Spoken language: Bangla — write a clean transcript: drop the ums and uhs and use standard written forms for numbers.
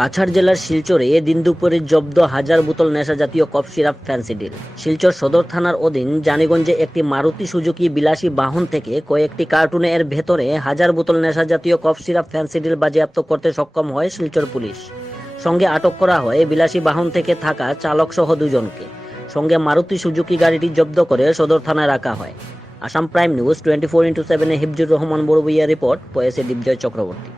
কাছাড় জেলার শিলচরে দিন দুপুরে জব্দ হাজার বোতল নেশাজাতীয় কফ সিরাপ ফ্যান্সিডিল। শিলচর সদর থানার অধীন জানিগঞ্জে একটি মারুতি সুজুকি বিলাসী বাহন থেকে কয়েকটি কার্টুনে এর ভেতরে হাজার বোতল নেশাজাতীয় কফ সিরাপ ফ্যান্সিডিল বাজেয়াপ্ত করতে সক্ষম হয় শিলচর পুলিশ। সঙ্গে আটক করা হয় বিলাসী বাহন থেকে থাকা চালক সহ দুজনকে। সঙ্গে মারুতি সুজুকি গাড়িটি জব্দ করে সদর থানায় রাখা হয়। Assam prime news 24x7 Hifzur Rahman Barbhuiya report, পয়েসে Dipjoy Chakraborty.